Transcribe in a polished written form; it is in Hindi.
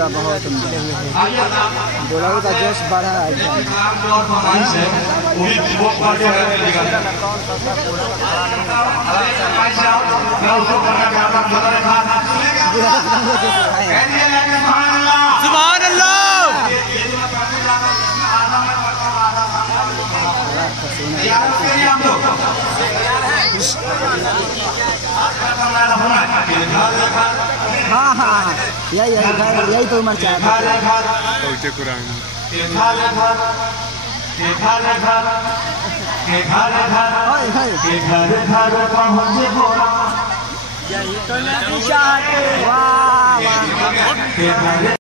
उम्दा, बहुत उम्दा। बोलाओ का जोश बढ़ा है। सुभान अल्लाह। हाँ हाँ यही तो उम्र चाहता है। कुरान वाह वाह।